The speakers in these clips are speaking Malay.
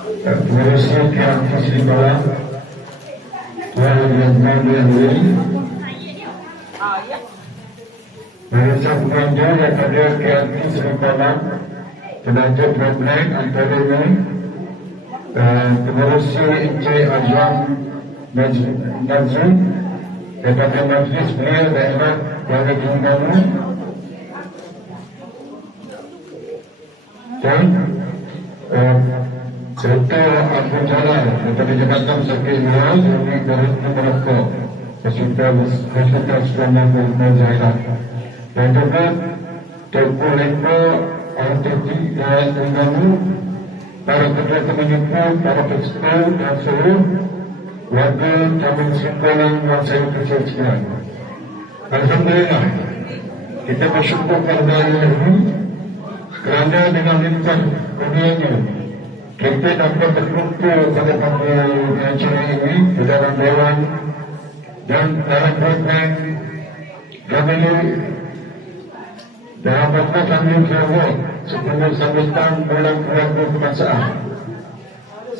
Malaysia ke di bawah Tuan yang mengambil ini Malaysia pengajar yang ada ke di bawah Penajat Redline antara ini Malaysia Encik Azam Nazri daripada majlis beliau daerah Kuala Terengganu dan uh, serta Abu Jalal daripada Jabatan Sakit Beliau dari Darul Mereka Hospital Hospital Selama Kuala Zahira dan juga Tuku Lepa RTT dan Terengganu para pekerja penyukur, para peserta dan seluruh warga Taman Simpangan yang saya percaya Alhamdulillah kita bersyukur kepada Allah ini kerana dengan limpah kurnianya kita dapat berkumpul pada pada acara ini di dalam dewan dan dalam program kami dalam program kami keluar sebelum sambutan bulan keluarga kebangsaan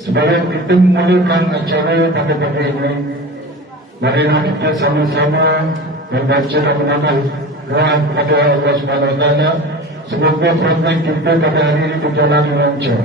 Sebelum kita memulakan acara pada pagi ini, marilah kita sama-sama membaca dan menambah doa kepada Allah Subhanahu Wa Taala. Semoga program kita pada hari ini berjalan lancar.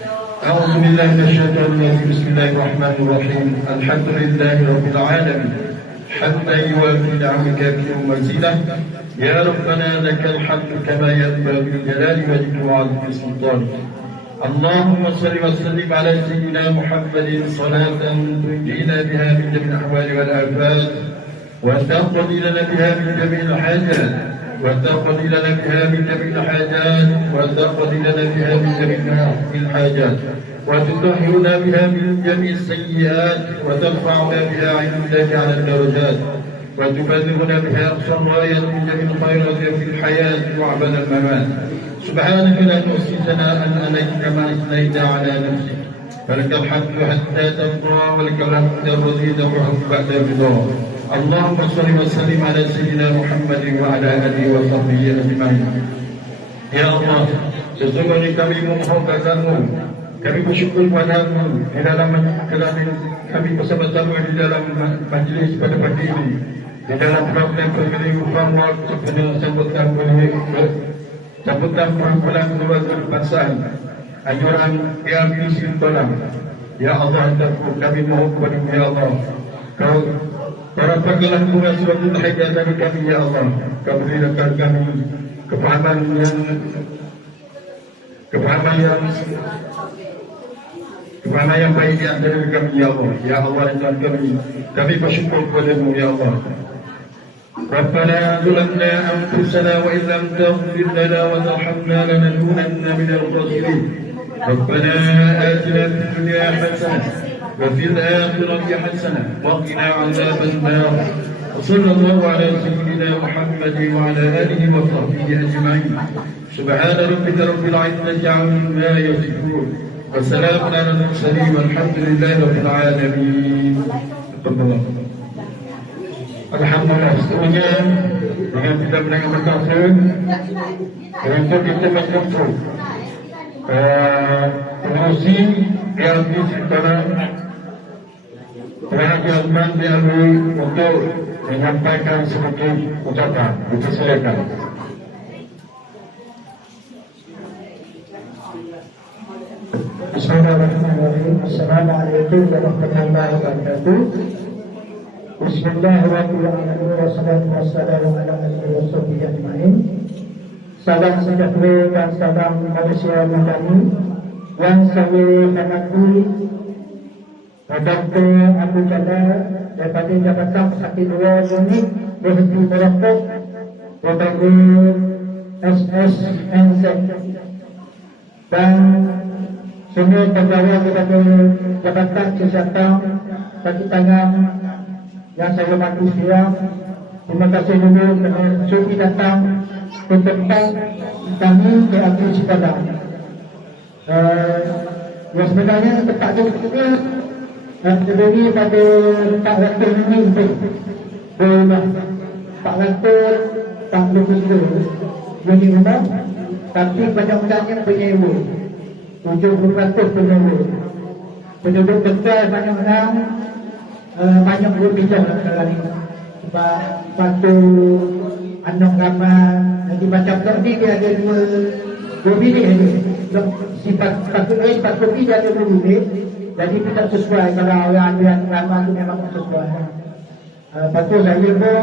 أعوذ بالله من الشيطان الرجيم. بسم الله الرحمن الرحيم. الحمد لله رب العالمين. حتى يوافي نعمك في ومزيده يا ربنا لك الحمد كما ينبغي لجلال وجهك وعظيم سلطانك اللهم صل وسلم على سيدنا محمد صلاة تنجينا بها من جميع الأحوال والآفات وتقضي لنا بها من جميع الحاجات. وتقضي لنا بها من جميع الحاجات وتقضي لنا بها من جميع الحاجات وتطهرنا بها من جميع السيئات وترفعنا بها عندك على الدرجات وتبلغنا بها أقصى الغاية من جميع الخيرات في الحياة وعبد الممات سبحانك لا نحصي ثناء عليك كما أثنيت على نفسك. فلك الحمد حتى ترضى ولك الحمد الرضيد وحب بعد الرضا. اللهم صل وسلم على سيدنا محمد وعلى اله وصحبه اجمعين Ya Allah, sesungguhnya kami memohon katamu kami bersyukur padamu di dalam kerana kami bersama-sama di dalam majlis pada pagi ini di dalam program pemilihan waktu penuh sambutan sambutan perkumpulan keluarga kebangsaan anjuran PRPC Tolong Ya Allah kami mohon kepada Ya Allah kau para panggilan bunga suatu tahajat dari kami Ya Allah kau berikan kami kefahaman yang kefahaman yang kefahaman yang baik di antara kami Ya Allah Ya Allah Tuhan kami kami bersyukur kepadamu Ya Allah ربنا ظلمنا أنفسنا وإن لم تغفر لنا وترحمنا لنكونن من الخاسرين ربنا آتنا في الدنيا حسنة وفي الآخرة حسنة. وقنا عذاب النار. وصلى الله على سيدنا محمد وعلى آله وصحبه أجمعين. سبحان ربك رب العزة عما يصفون. وسلام على المرسلين والحمد لله رب العالمين. Alhamdulillah. Seterusnya dengan kita mendengar itu kita berkata pengurusi PLP Sultanan Raja Azman diambil untuk menyampaikan sedikit ucapan dipersilakan Bismillahirrahmanirrahim. Assalamualaikum warahmatullahi wabarakatuh. Bismillahirrahmanirrahim Wassalatu wassalamu ala alihi wa sahbihi ajma'in Salam sejahtera dan salam manusia madani Yang saya hormati Dr. Abu Jalal daripada Jabatan Pesakit Dua Unit Berhenti Merokok Daripada SSNZ dan semua pegawai daripada Jabatan Kesihatan kaki tangan yang saya hormati sekalian. Terima kasih dulu kerana sudi datang ke tempat kami ke Abu Cipadang. Uh, yang sebenarnya tempat ini uh, terdiri pada empat ratus ini untuk berumah. Empat ratus tak tiga unit rumah tapi banyak-banyaknya penyewa. Tujuh puluh ratus penyewa. Penduduk kekal banyak-banyak uh, banyak berpindah lah sekarang ni. Sebab satu anak ramai nanti macam tak ni dia ada dua dua bilik ni. Sifat satu A, satu B dia ada bilik. Jadi tidak sesuai kalau orang ada yang ramai tu memang tak sesuai. Uh, lepas tu saya pun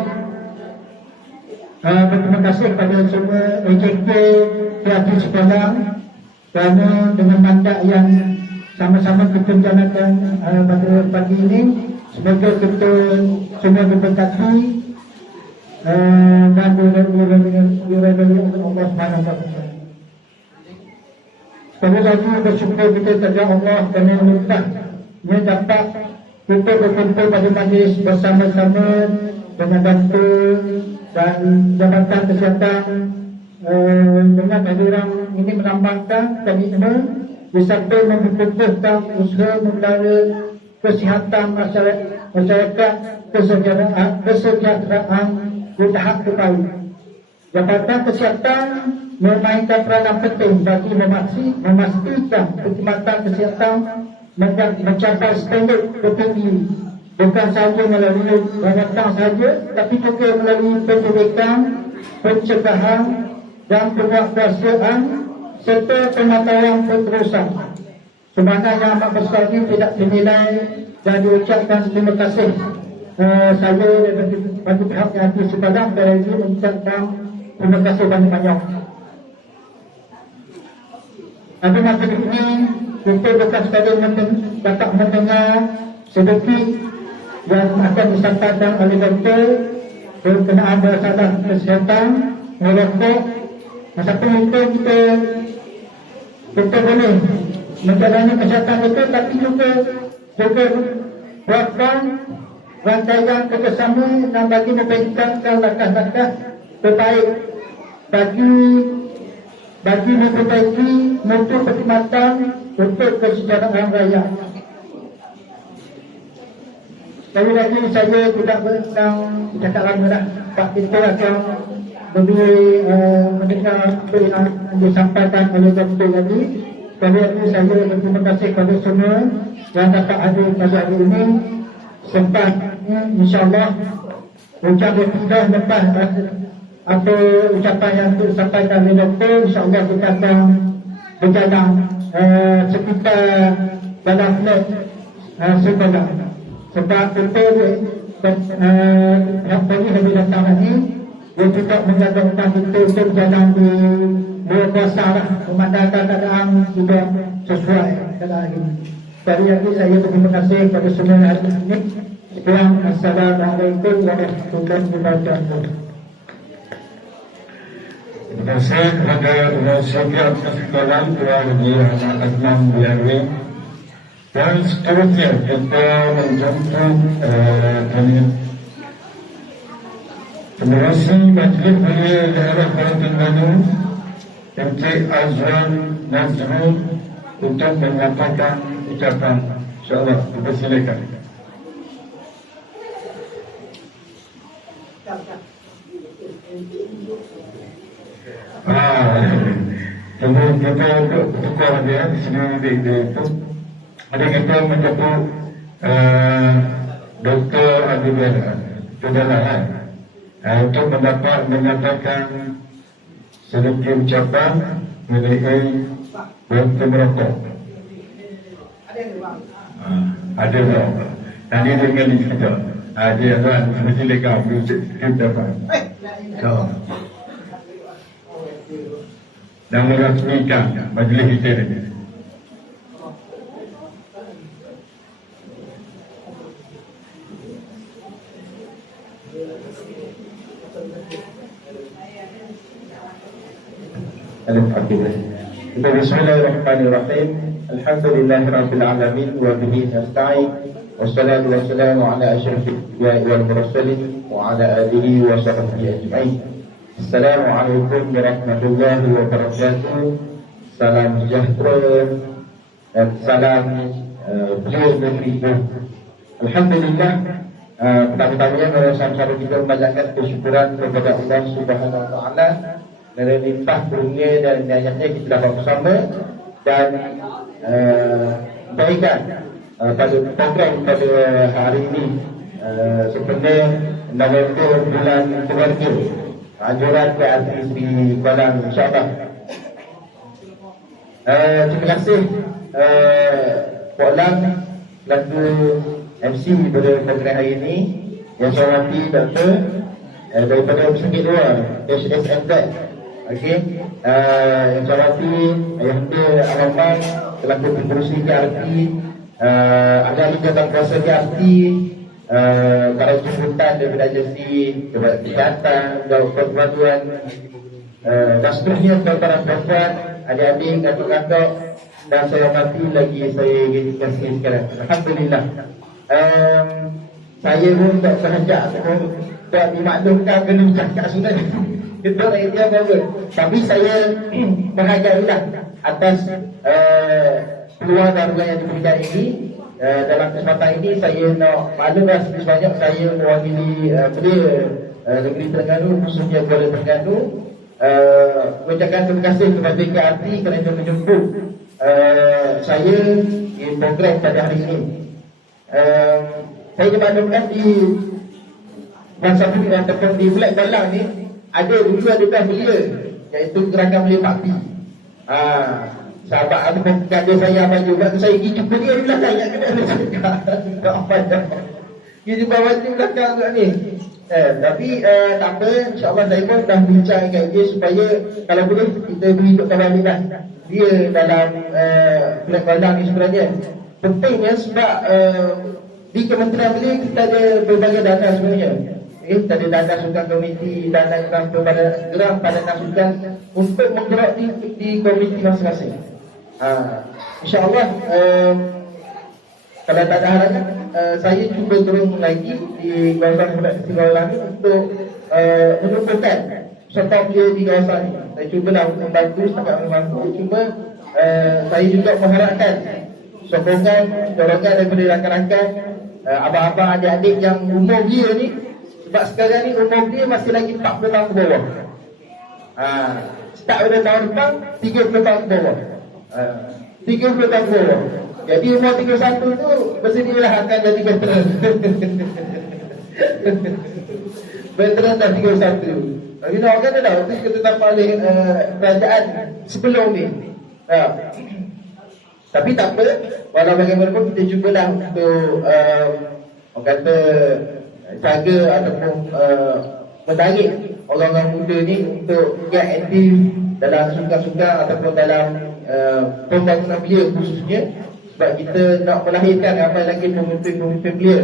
uh, berterima kasih kepada semua AJK Kreatif Sekolah kerana dengan mandat yang sama-sama kita jalankan uh, pada pagi ini semoga kita semua uh, dan diredai oleh Allah taala. Sekali lagi bersyukur kita kepada Allah kerana mudah ia dapat kita berkumpul pada majlis bersama-sama dengan doktor dan Jabatan Kesihatan uh, dengan hadiran ini melambangkan komitmen beserta memperkukuhkan usaha membela kesihatan masyarakat, masyarakat kesejahteraan, kesejahteraan di tahap terbaik. Jabatan Kesihatan memainkan peranan penting bagi memastikan perkhidmatan kesihatan mencapai standard tertinggi bukan sahaja melalui rawatan sahaja tapi juga melalui pendidikan, pencegahan dan penguatkuasaan serta pemantauan penterusan. Semangat yang amat besar ini tidak dinilai dan diucapkan terima kasih uh, saya bagi, pihak yang di Sepadang dan ini mengucapkan terima kasih banyak-banyak. Pada masa ini, kita bukan sekali dapat mendengar sedikit yang akan disampaikan oleh doktor berkenaan masalah kesihatan, merokok, masa itu kita kita boleh menjalani kesihatan itu tapi juga juga buatkan rantaian kerjasama dan bagi memperhatikan langkah-langkah terbaik bagi bagi memperbaiki mutu perkhidmatan untuk kesejahteraan rakyat. Sekali lagi saya tidak bertang cakap lama dah. Pak kita akan beri uh, mendengar apa yang disampaikan oleh doktor tadi. Sekali lagi saya berterima kasih kepada semua yang dapat hadir pada hari ini. Sempat insyaAllah ucap tidak lepas apa ucapan yang disampaikan oleh doktor insyaAllah kita akan berjalan uh, sekitar dalam flat uh, sekolah. Sebab kita yang tadi lebih datang lagi dia tidak menjadikan kita untuk berjalan di dua kuasa lah memandangkan keadaan juga sesuai keadaan ini. Sekali lagi saya terima kasih kepada semua yang hari ini sekian Assalamualaikum warahmatullahi wabarakatuh Kasih kepada Rasulullah Sekolah Tuan Haji Ahmad Azman Biarwi dan seterusnya kita menjemput uh, Penerusi Majlis Mulia Daerah Pulau Terengganu Encik Azwan Nazrul untuk menyampaikan ucapan. InsyaAllah kita silakan Ah, Tunggu kita untuk tukar dia di sini di itu. Ada kita menjemput uh, Dr. Abdul Saudara kan? Uh, untuk mendapat menyampaikan sedikit ucapan mengenai berhenti merokok. Uh, ada tak? Tadi dengan di situ. Uh, dia tuan, mesti lekar. Kita dapat. لأنه رسمي كان مجلس جيري بسم الله الرحمن الرحيم الحمد لله رب العالمين وبه نستعين والصلاة والسلام على أشرف الأنبياء والمرسلين وعلى آله وصحبه أجمعين Assalamualaikum warahmatullahi wabarakatuh. Salam sejahtera. Dan salam eh, beliau uh, negeri Alhamdulillah eh, uh, Pertama-tama kalau sama-sama kita Membajakkan kesyukuran kepada Allah Subhanahu wa ta'ala Dari limpah bunga dan nyanyiannya Kita dapat bersama Dan uh, Baikkan uh, pada program pada hari ini uh, sebenarnya November bulan keluarga anjuran di Kuala InsyaAllah uh, terima kasih uh, Pak Lang lagu MC pada program hari ini yang saya hormati Dr. Uh, daripada Pesakit Luar HSMZ Okey, uh, yang saya hormati Ayahanda Alaman selaku pengurusi KRT uh, ahli jabatan kuasa KRT uh, para jemputan daripada agensi daripada kesihatan dan perpaduan. Uh, dan seterusnya tuan-tuan perempuan adik-adik, katuk-katuk dan saya hormati lagi saya kasih sekarang Alhamdulillah. Um, saya pun tak pun tak dimaklumkan kena cakap kita tak dia bagus tapi saya menghargailah atas uh, peluang peluang yang diberikan ini uh, dalam kesempatan ini saya nak maklumlah sebanyak saya mewakili uh, belia uh, negeri Terengganu khususnya Kuala Terengganu uh, mengucapkan terima kasih kepada KRT kerana menjemput uh, saya di program pada hari ini uh, saya dimaklumkan di Masa pun ataupun di Black Balang ni ada kan belia iaitu gerakan belia pakti. Ha, sahabat ataupun kata saya apa juga saya pergi jumpa dia di belakang yang kena cakap. Tak apa dah. Dia jumpa wajib belakang juga ni. Eh, tapi eh, tak apa, insyaAllah saya pun dah bincang dengan dia supaya kalau boleh kita beri untuk kawan dah. Dia dalam eh, Black Balang ni sebenarnya. Pentingnya sebab eh, di Kementerian Belia kita ada berbagai data sebenarnya. Eh, kita ada data sukan komiti, data kepada gerak pada sukan untuk menggerak di, di komiti masing-masing. Ha, InsyaAllah, um, kalau tak ada halangan, uh, saya cuba turun lagi di kawasan Kuala ini untuk uh, menumpukan serta dia di kawasan ini. Saya cubalah membantu, sangat membantu. Cuma uh, saya juga mengharapkan sokongan, dorongan daripada rakan-rakan uh, abang-abang adik-adik yang umur dia ni sebab sekarang ni umur dia masih lagi 40 tahun ke bawah. Ha, start pada tahun depan 30 tahun ke bawah. Ha, 30 tahun. Jadi umur 31 tu bersedialah akan jadi veteran. veteran dah 31. Tapi nak kata dah, itu kita tak oleh uh, kerajaan sebelum ni. Ha. Tapi tak apa, walau bagaimanapun kita cubalah untuk um, orang kata jaga ataupun uh, menarik orang-orang muda ni untuk get aktif dalam sukan-sukan ataupun dalam uh, pembangunan belia khususnya. Sebab kita nak melahirkan ramai lagi pemimpin-pemimpin belia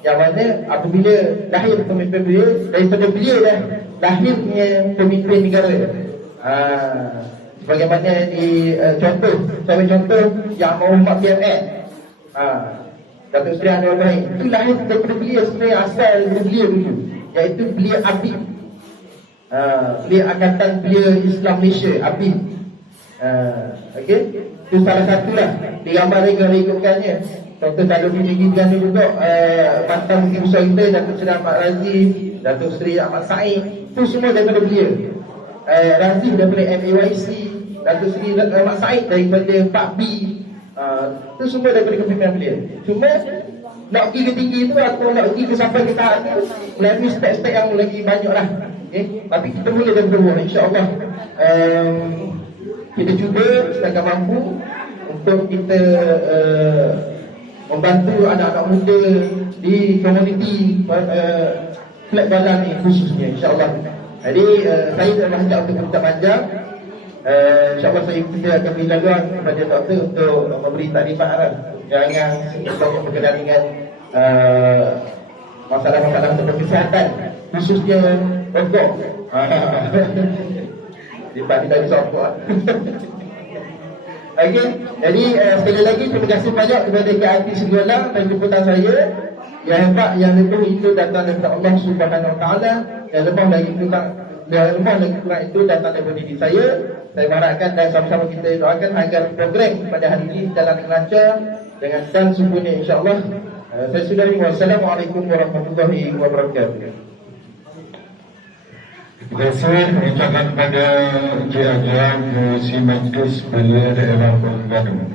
yang mana apabila lahir pemimpin belia daripada belia dah lahirnya pemimpin negara. Uh, sebagaimana di uh, contoh saya contoh yang Muhammad PMN uh, Datuk Seri Anwar Ibrahim. Itu lahir daripada belia sebenarnya asal daripada belia dulu Iaitu belia Abid uh, Belia Angkatan Belia Islam Malaysia Abid uh, Okay Itu salah satu lah Di gambar mereka ikutkannya Dr. Taluk Tinggi Ganda juga uh, Mantan Mungkin Besar kita Datuk Seri Ahmad Razif Datuk Seri Ahmad Said Itu semua daripada belia uh, Razif daripada MAYC Datuk Seri Ahmad Said daripada 4B Uh, itu semua daripada kepimpinan beliau. Cuma nak pergi ke tinggi itu atau nak pergi ke sampai ke tahap itu melalui step-step yang lagi banyak lah. Okay? Tapi kita boleh dan berdua insyaAllah. Um, kita cuba setakat mampu untuk kita uh, membantu anak-anak muda di komuniti uh, flat balang ni khususnya insyaAllah. Jadi uh, saya tak mahu untuk kita panjang. Uh, InsyaAllah saya kita akan beri laluan kepada doktor untuk memberi takrifat lah. Jangan banyak berkenaan dengan uh, masalah-masalah tentang kesihatan khususnya rokok. Dia kita bisa apa. Okey, jadi uh, sekali lagi terima kasih banyak kepada KIP Segala dan jemputan saya. Yang hebat, yang lebih itu datang daripada Allah Subhanahu Taala. Yang lebih lagi itu yang lebih lagi kurang itu datang daripada diri saya. Saya harapkan dan sama-sama kita doakan agar program pada hari ini jalan dengan lancar dengan dan sempurna insya-Allah. Uh, saya sudahi wassalamualaikum warahmatullahi wabarakatuh. Kasih ucapkan kepada Encik Ajam, si Majlis Belia Daerah Terengganu.